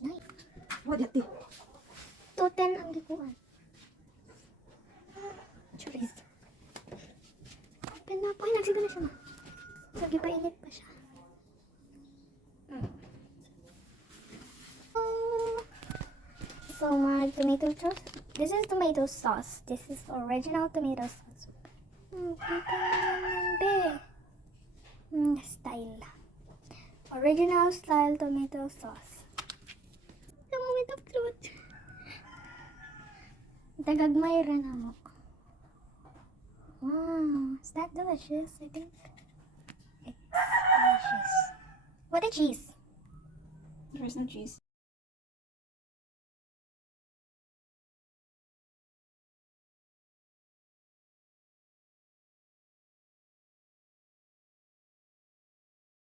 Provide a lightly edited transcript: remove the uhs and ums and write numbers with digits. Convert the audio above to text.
Nay. What yati? 210 ang gikuan. Churis. Open na po. Ay, nagsigo na siya ma. So, gipainit pa siya. Oh. So, my tomato sauce. This is tomato sauce. This is original tomato sauce. Kita naman, be. Style. Original style tomato sauce. The moment of truth. Dagagmay rin mo. Wow, is that delicious? I think it's delicious. What a cheese! There's no cheese.